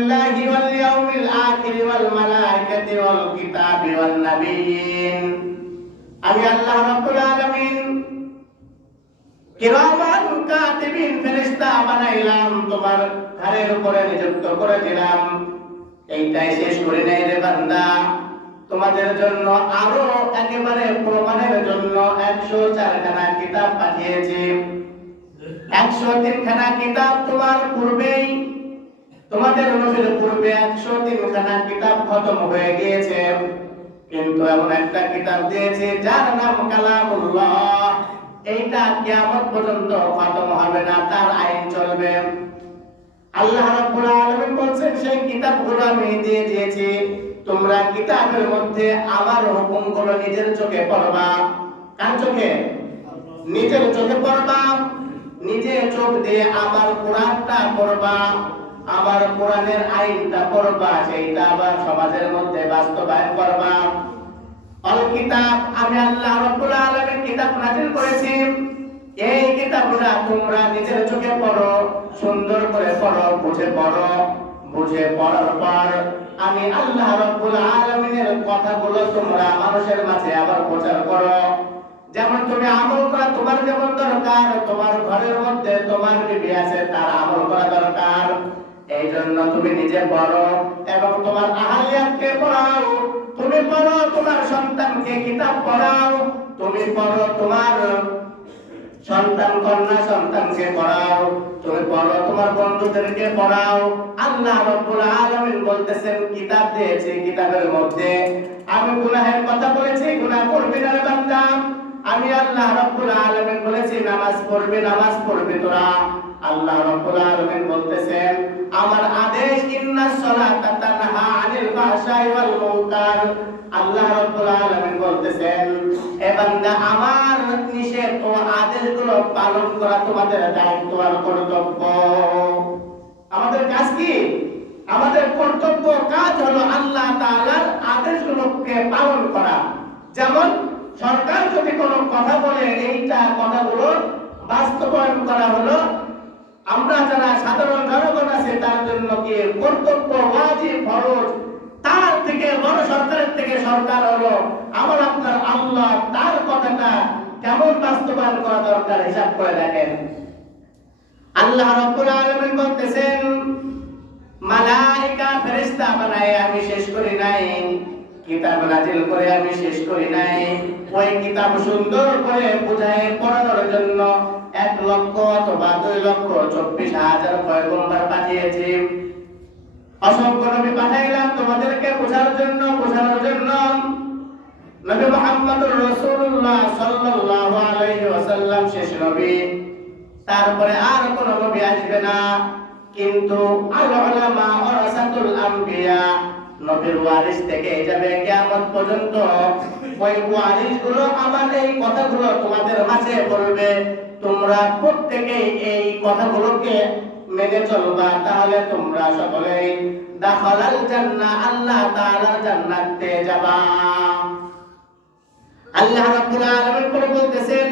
বিল্লাহি ওয়াল ইয়াউমিল আখির ওয়াল মালায়েকাতি ওয়াল কিতাবি ওয়ান নাবিয়্যিন। আমি আল্লাহ রাব্বুল আলামিন কিরামান কাতিবিন ফেরেশতা বানাইলাম, তোমার ঘাড়ের উপরে নিযুক্ত করে দিলাম। এইটাই শেষ করে নাই রে বান্দা, তোমাদের জন্য আরো একেবারে প্রমাণের জন্য 104 খানা কিতাব পাঠিয়েছি। 103 খানা কিতাব তোমার পূর্বেই, তোমাদের নবীর পূর্বে 103 খানা কিতাব খতম হয়ে গিয়েছে, কিন্তু এমন একটা কিতাব দিয়েছে যার নাম কালামুল্লাহ। এইটা কিয়ামত পর্যন্ত খতম হবে না, তার আইন চলবে। আল্লাহ রাব্বুল আলামিন বলেন সেই কিতাবগুলো আমি দিয়ে দিয়েছি, তোমরা কিতাবের মধ্যে আমার হুকুমগুলো নিজের চোখে পড়বা। কার চোখে? নিজের চোখে পড়বা, নিজে চোখ দিয়ে আমার কোরআনটা পড়বা, আমার কোরআনের আইনটা পড়বা, সেইটা আবার সমাজের মধ্যে বাস্তবায়ন করবা। আল কিতাব, আমি আল্লাহ রাব্বুল আলামিন কিতাব নাযিল করেছি, এই কিতাবটা তোমরা নিজের চোখে পড়ো, সুন্দর করে পড়ো, বুঝে পড়ো। বুঝে পড়ার পর আমি আল্লাহ রাব্বুল আলামিনের কথাগুলো তোমরা মানুষের মাঝে আবার প্রচার করো। যেমন তুমি আমল করা তোমার যেমন দরকার, তোমার ঘরের মধ্যে তোমার বিবি আছে তার আমল করা দরকার, এই জন্য তুমি নিজে পড়ো এবং তোমার আহলিয়াতকে পড়াও। তুমি পড়ো, তোমার সন্তানকে কিতাব পড়াও। তুমি পড়ো, তোমার সন্তান কন্যা সন্তানকে পড়াও। তুমি পড়ো, তোমার বন্ধুদেরকে পড়াও। আল্লাহ রাব্বুল আলামিন বলতেছেন কিতাব দিয়েছি, কিতাবের মধ্যে আমি গুনাহের কথা বলেছি, গুনাহ করবি না রে বান্দা। আমি আল্লাহ রাব্বুল আলামিন বলেছি নামাজ পড়বি, নামাজ পড়বি তোরা। আল্লাহ রাব্বুল আলামিন বলতেছেন আমার আদেশ ইন্নাস সালাতা তানহা আনিল ফাহশাই ওয়াল মুনকার। আল্লাহ রাব্বুল আলামিন বলতেছেন এ বান্দা আমার নিষেধ ও আদেশগুলো পালন করা তোমাদের দায়িত্ব আর কর্তব্য। আমাদের কাজ কি? আমাদের কর্তব্য কাজ হলো আল্লাহ তাআলার আদেশগুলোকে পালন করা। যেমন সরকার যদি কোনো কথা বলে এইটা কথাগুলো বাস্তবায়ন করা হলো, আমরা যারা সাধারণ জনগণ আছে তার জন্য কি কর্তব্য, ওয়াজিব, ফরজ। তার থেকে বড় সরকারের থেকে সরকার হলো আমার আপনার আল্লাহ, তার কথাটা কেমন বাস্তবায়ন করা দরকার হিসাব করে দেখেন। আল্লাহ রাব্বুল আলামিন বলতেছেন মালায়েকা ফেরেশতা বানায় আমি শেষ করি নাই, কিতাব নাযিল করে আমি শেষ করি নাই। ওই কিতাব সুন্দর করে বুঝায় পড়ানোর জন্য 1 লক্ষ অথবা 2 লক্ষ 24,000 পয়গম্বর পাঠিয়েছি। অসংখ্য নবী পাঠাইলাম তোমাদেরকে বোঝানোর জন্য। নবী মুহাম্মদুর রাসূলুল্লাহ সাল্লাল্লাহু আলাইহি ওয়াসাল্লাম শেষ নবী, তারপরে আর কোন নবী আসবে না। কিন্তু আল উলামা ওয়ারাসাতুল আম্বিয়া, নবীর ওয়ারিস থেকে যাবে কিয়ামত পর্যন্ত। ওই ওয়ারিসগুলো আমার এই কথাগুলো তোমাদের মাঝে বলবে, তোমরা প্রত্যেকেই এই কথাগুলোকে মেনে চলবা, তাহলে তোমরা সকলেই দাখালাল জান্নাহ, আল্লাহ তাআলার জান্নাতে যাবা। আল্লাহ রাব্বুল আলামিন বলতেছেন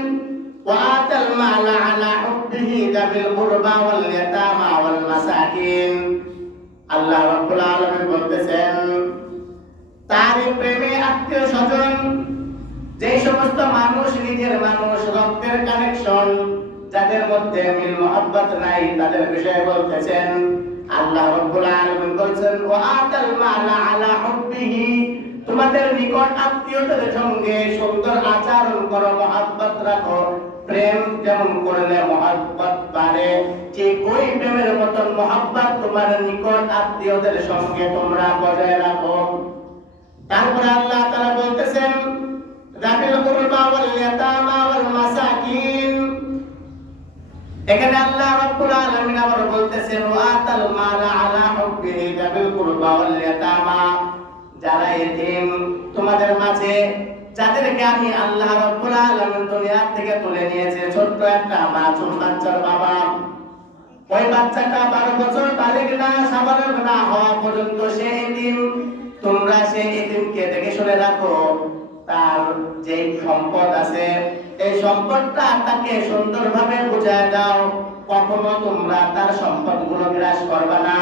ওয়া আতাল মালা আলা হুব্বিহি যাবিল কুরবা ওয়াল ইয়াতামা ওয়াল মাসাকিন। আল্লাহ রাব্বুল আলামিন বলতেছেন তার প্রেমে আত্মীয় স্বজন, যে সমস্ত মানুষ নিজের মানুষ, রক্তের কানেকশন, যাদের মধ্যে মিল মহব্বত নাই, তাদের বিষয়ে বলতেছেন। আল্লাহ রাব্বুল আলামিন বলেন ওয়া আতাল মালা আলা হুব্বিহি, তোমাদের নিকট আত্মীয়দের সঙ্গে সুন্দর আচরণ করো, মহব্বত রাখো। প্রেম যেমন করলে মহব্বত বাড়ে, ঠিক ওই প্রেমের মতন মহব্বত তোমার নিকট আত্মীয়দের সঙ্গে তোমরা বজায় রাখো। তারপরে আল্লাহ তাআলা বলতেছেন যাবিল কুরবা ওয়াল ইয়াতামা ওয়াল মাসাকিন। এখানে আল্লাহ রাব্বুল আলামিন আবার বলতেছেন ওয়া আতাল মালা আলা হুব্বিহি যাবিল কুরবা ওয়াল ইয়াতামা, যারা এতিম তোমাদের মাঝে, যাদেরকে আমি আল্লাহ রাব্বুল আলামিন দুনিয়া থেকে তুলে নিয়েছে, ছোট্ট একটা মাসুম বাচ্চার বাবা, ওই বাচ্চাটা 12 বছর বালিগ না, সাবালগ না হওয়া পর্যন্ত সে এতিম। তোমরা সেই এতিমকে দেখে শুনে রাখো, তার যে সম্পদ আছে এই সম্পদটা তাকে সুন্দরভাবে বুঝায় দাও। কখনো তোমরা তার সম্পদগুলো গ্রাস করবে না।